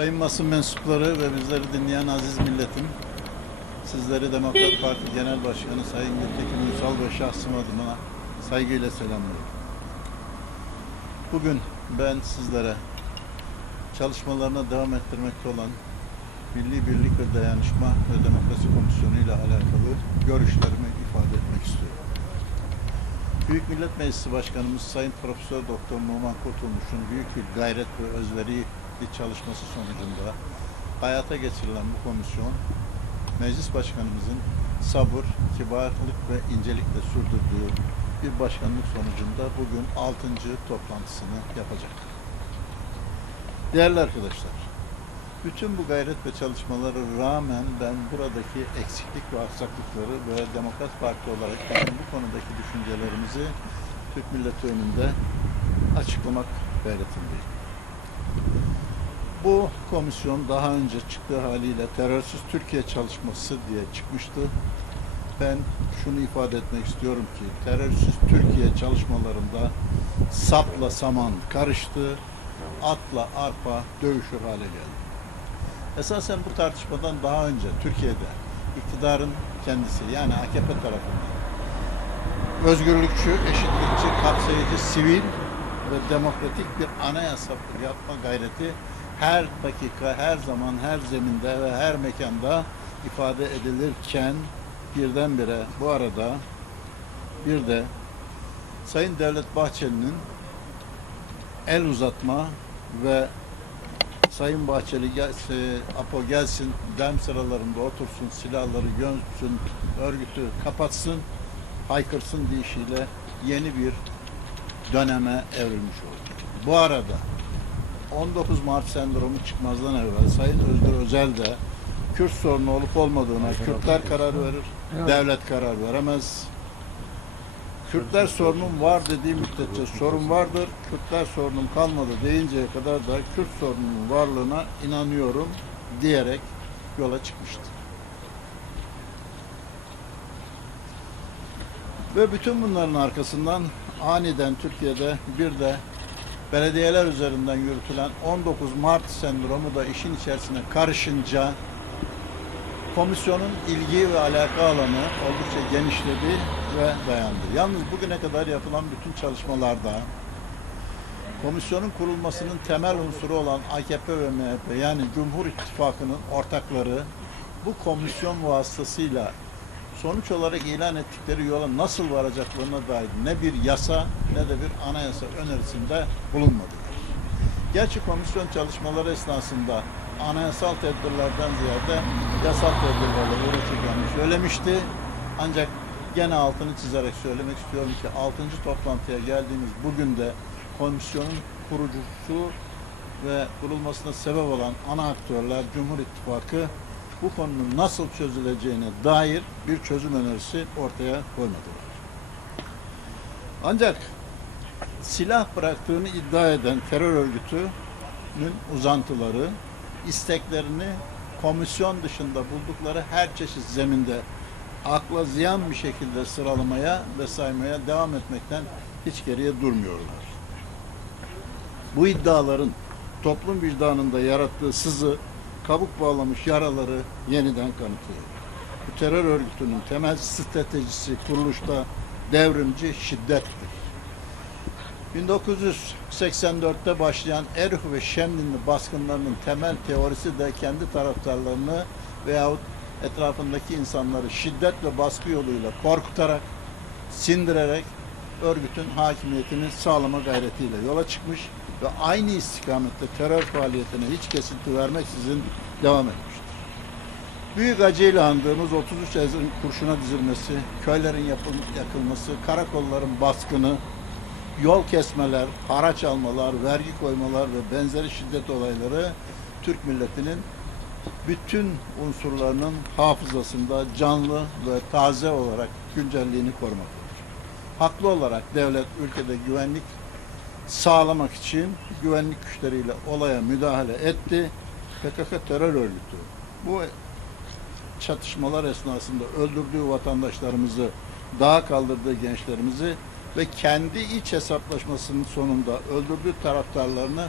Sayın basın mensupları ve bizleri dinleyen aziz milletim, sizleri Demokrat Parti Genel Başkanı Sayın Gültekin Uysal ve şahsım adına saygıyla selamlıyorum. Bugün ben sizlere çalışmalarına devam ettirmekte olan Milli Birlik ve Dayanışma ve Demokrasi Komisyonu ile alakalı görüşlerimi ifade etmek istiyorum. Büyük Millet Meclisi Başkanımız Sayın Profesör Doktor Numan Kurtulmuş'un büyük bir gayret ve özveri çalışması sonucunda hayata geçirilen bu komisyon Meclis Başkanımızın sabır, kibarlık ve incelikle sürdürdüğü bir başkanlık sonucunda bugün 6. toplantısını yapacak. Değerli arkadaşlar, bütün bu gayret ve çalışmalara rağmen ben buradaki eksiklik ve aksaklıkları ve Demokrat Parti olarak bizim bu konudaki düşüncelerimizi Türk milleti önünde açıklamak gayretindeyim. Bu komisyon daha önce çıktığı haliyle terörsüz Türkiye çalışması diye çıkmıştı. Ben şunu ifade etmek istiyorum ki terörsüz Türkiye çalışmalarında sapla saman karıştı, atla arpa dövüşür hale geldi. Esasen bu tartışmadan daha önce Türkiye'de iktidarın kendisi yani AKP tarafından özgürlükçü, eşitlikçi, kapsayıcı, sivil ve demokratik bir anayasa yapma gayreti her dakika, her zaman, her zeminde ve her mekanda ifade edilirken birdenbire bu arada bir de Sayın Devlet Bahçeli'nin el uzatma ve Sayın Bahçeli gel, e, Apo gelsin, dem sıralarında otursun, silahları gömsün, örgütü kapatsın, haykırsın deyişiyle yeni bir döneme evrilmiş oldu. Bu arada 19 Mart sendromu çıkmazdan evvel Sayın Özgür Özel de Kürt sorunu olup olmadığına Kürtler karar verir, devlet karar veremez. Kürtler sorunum var dediği müddetçe sorun vardır. Kürtler sorunum kalmadı deyinceye kadar da Kürt sorununun varlığına inanıyorum diyerek yola çıkmıştı. Ve bütün bunların arkasından aniden Türkiye'de bir de belediyeler üzerinden yürütülen 19 Mart sendromu da işin içerisine karışınca komisyonun ilgi ve alaka alanı oldukça genişledi ve dayandı. Yalnız bugüne kadar yapılan bütün çalışmalarda komisyonun kurulmasının temel unsuru olan AKP ve MHP yani Cumhur İttifakı'nın ortakları bu komisyon vasıtasıyla sonuç olarak ilan ettikleri yola nasıl varacaklarına dair ne bir yasa ne de bir anayasa önerisinde bulunmadılar. Gerçi komisyon çalışmaları esnasında anayasal tedbirlerden ziyade yasal tedbirlerle uğraşacağını söylemişti. Ancak gene altını çizerek söylemek istiyorum ki 6. toplantıya geldiğimiz bugün de komisyonun kurucusu ve kurulmasına sebep olan ana aktörler Cumhur İttifakı bu konunun nasıl çözüleceğine dair bir çözüm önerisi ortaya koymadılar. Ancak silah bıraktığını iddia eden terör örgütünün uzantıları isteklerini komisyon dışında buldukları her çeşit zeminde akla ziyan bir şekilde sıralamaya ve saymaya devam etmekten hiç geriye durmuyorlar. Bu iddiaların toplum vicdanında yarattığı sızı, kabuk bağlamış yaraları yeniden kanıtlıyor. Bu terör örgütünün temel stratejisi kuruluşta devrimci şiddettir. 1984'te başlayan Erh ve Şemdinli baskınlarının temel teorisi de kendi taraftarlarını veyahut etrafındaki insanları şiddet ve baskı yoluyla korkutarak, sindirerek örgütün hakimiyetini sağlama gayretiyle yola çıkmış ve aynı istikamette terör faaliyetine hiç kesinti vermeksizin devam etmiştir. Büyük acıyla andığımız 33 ezin kurşuna dizilmesi, köylerin yapıl- yakılması, karakolların baskını, yol kesmeler, haraç almalar, vergi koymalar ve benzeri şiddet olayları Türk milletinin bütün unsurlarının hafızasında canlı ve taze olarak güncelliğini korumaktadır. Haklı olarak devlet ülkede güvenlik sağlamak için güvenlik güçleriyle olaya müdahale etti. PKK terör örgütü bu çatışmalar esnasında öldürdüğü vatandaşlarımızı, dağa kaldırdığı gençlerimizi ve kendi iç hesaplaşmasının sonunda öldürdüğü taraftarlarını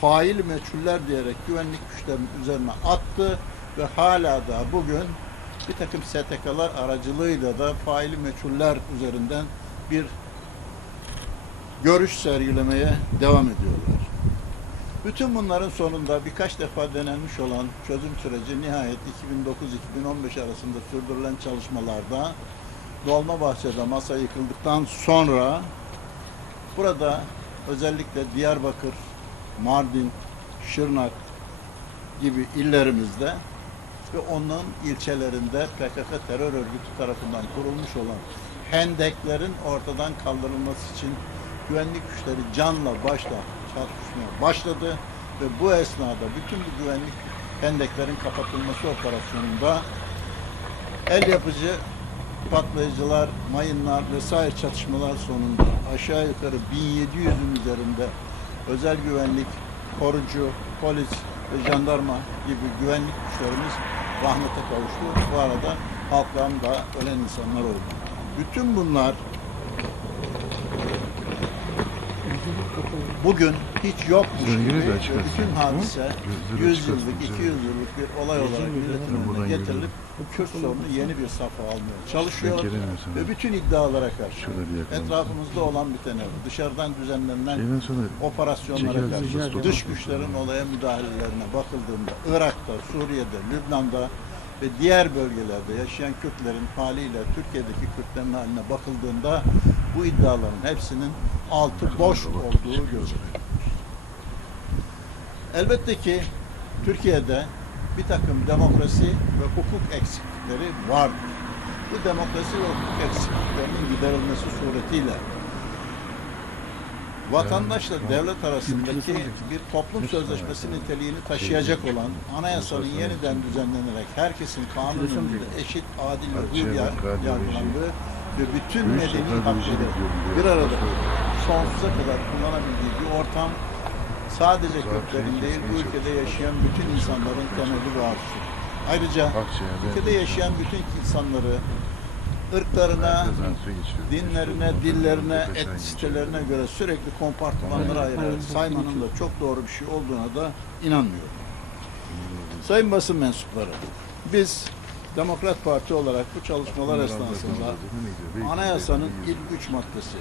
fail meçhuller diyerek güvenlik güçlerinin üzerine attı ve hala da bugün bir takım STK'lar aracılığıyla da faili meçhuller üzerinden bir görüş sergilemeye devam ediyorlar. Bütün bunların sonunda birkaç defa denenmiş olan çözüm süreci nihayet 2009-2015 arasında sürdürülen çalışmalarda Dolmabahçe'de masa yıkıldıktan sonra burada özellikle Diyarbakır, Mardin, Şırnak gibi illerimizde ve onun ilçelerinde PKK terör örgütü tarafından kurulmuş olan hendeklerin ortadan kaldırılması için güvenlik güçleri canla başla çarpışmaya başladı ve bu esnada bütün bu güvenlik hendeklerin kapatılması operasyonunda el yapıcı patlayıcılar, mayınlar vesaire çatışmalar sonunda aşağı yukarı 1700'ün üzerinde özel güvenlik, korucu, polis ve jandarma gibi güvenlik güçlerimiz rahmete kavuştu. Bu arada halktan da ölen insanlar oldu. Bütün bunlar bugün hiç yokmuş gibi ve bütün hadise Gözleri 100 açıklarsın yıllık, bize. 200 yıllık bir olay olarak milletin önüne getirilip Kürt sorunu yeni bir safha almaya çalışıyor ve bütün iddialara karşı etrafımızda olan bitene, dışarıdan düzenlenen operasyonlara karşı, dış güçlerin olaya müdahalelerine bakıldığında, Irak'ta, Suriye'de, Lübnan'da ve diğer bölgelerde yaşayan Kürtlerin haliyle Türkiye'deki Kürtlerin haline bakıldığında bu iddiaların hepsinin altı boş olduğu gözüküyor. Elbette ki Türkiye'de bir takım demokrasi ve hukuk eksiklikleri vardır. Bu demokrasi ve hukuk eksikliklerinin giderilmesi suretiyle vatandaşla devlet arasındaki bir toplum sözleşmesi niteliğini taşıyacak olan anayasanın yeniden düzenlenerek herkesin kanun önünde eşit, adil ve hür yar- yargılandığı ve bütün medeni hakları bir arada sonsuza kadar kullanabildiği bir ortam sadece Kürtlerin değil bu ülkede yaşayan bütün insanların temeli ve arzusu. Ayrıca Akçay'da ülkede yaşayan bütün insanları ırklarına, dinlerine, dillerine, etnisitelerine göre sürekli kompartımanlara ayırarak saymanın da çok doğru bir şey olduğuna da inanmıyorum. Sayın basın mensupları, biz Demokrat Parti olarak bu çalışmalar esnasında anayasanın ilk üç maddesi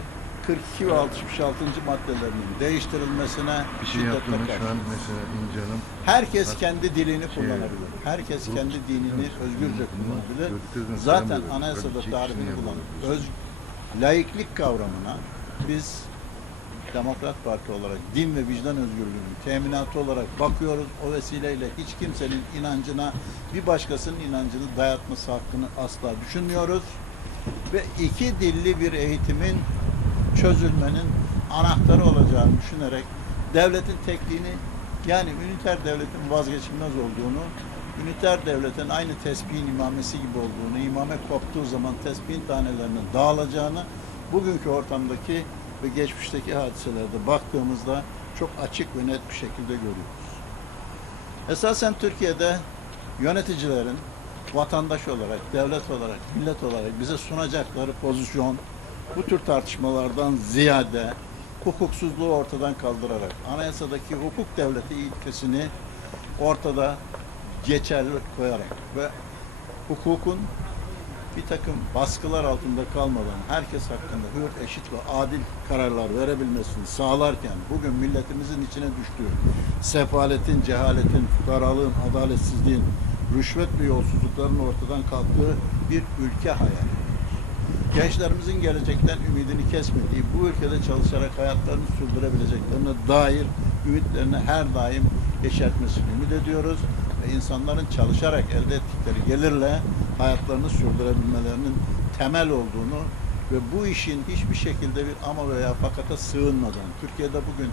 42 ve 66. maddelerinin değiştirilmesine bir şey şiddetle şu an mesela İnce Herkes kendi dilini Şey, kullanabilir. Herkes bu- kendi dinini Hı, özgürce kullanabilir. Zaten anayasada tarifini yapıyoruz. öz laiklik kavramına biz Demokrat Parti olarak din ve vicdan özgürlüğünün teminatı olarak bakıyoruz. O vesileyle hiç kimsenin inancına bir başkasının inancını dayatması hakkını asla düşünmüyoruz. Ve iki dilli bir eğitimin çözülmenin anahtarı olacağını düşünerek devletin tekliğini yani üniter devletin vazgeçilmez olduğunu, üniter devletin aynı tesbihin imamesi gibi olduğunu, imame koptuğu zaman tesbihin tanelerinin dağılacağını bugünkü ortamdaki ve geçmişteki hadiselerde baktığımızda çok açık ve net bir şekilde görüyoruz. Esasen Türkiye'de yöneticilerin vatandaş olarak, devlet olarak, millet olarak bize sunacakları pozisyon bu tür tartışmalardan ziyade hukuksuzluğu ortadan kaldırarak anayasadaki hukuk devleti ilkesini ortada geçerli koyarak ve hukukun bir takım baskılar altında kalmadan herkes hakkında hür, eşit ve adil kararlar verebilmesini sağlarken bugün milletimizin içine düştüğü sefaletin, cehaletin, fukaralığın, adaletsizliğin, rüşvet ve yolsuzlukların ortadan kalktığı bir ülke hayali. Gençlerimizin gelecekten ümidini kesmediği, bu ülkede çalışarak hayatlarını sürdürebileceklerine dair ümitlerini her daim yeşertmesini ümit ediyoruz. Ve insanların çalışarak elde ettikleri gelirle hayatlarını sürdürebilmelerinin temel olduğunu ve bu işin hiçbir şekilde bir ama veya fakata sığınmadan Türkiye'de bugün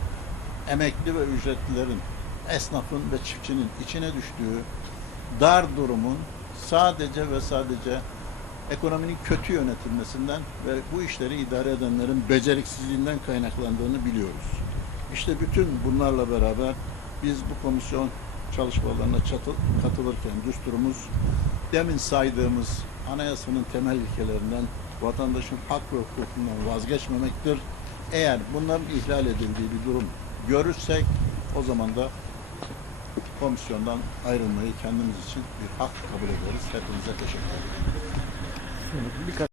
emekli ve ücretlilerin, esnafın ve çiftçinin içine düştüğü dar durumun sadece ve sadece ekonominin kötü yönetilmesinden ve bu işleri idare edenlerin beceriksizliğinden kaynaklandığını biliyoruz. İşte bütün bunlarla beraber biz bu komisyon çalışmalarına katılırken düsturumuz demin saydığımız anayasanın temel ilkelerinden vatandaşın hak ve hukukundan vazgeçmemektir. Eğer bunların ihlal edildiği bir durum görürsek O zaman da komisyondan ayrılmayı kendimiz için bir hak kabul ederiz. Hepinize teşekkür ederim. Birkaç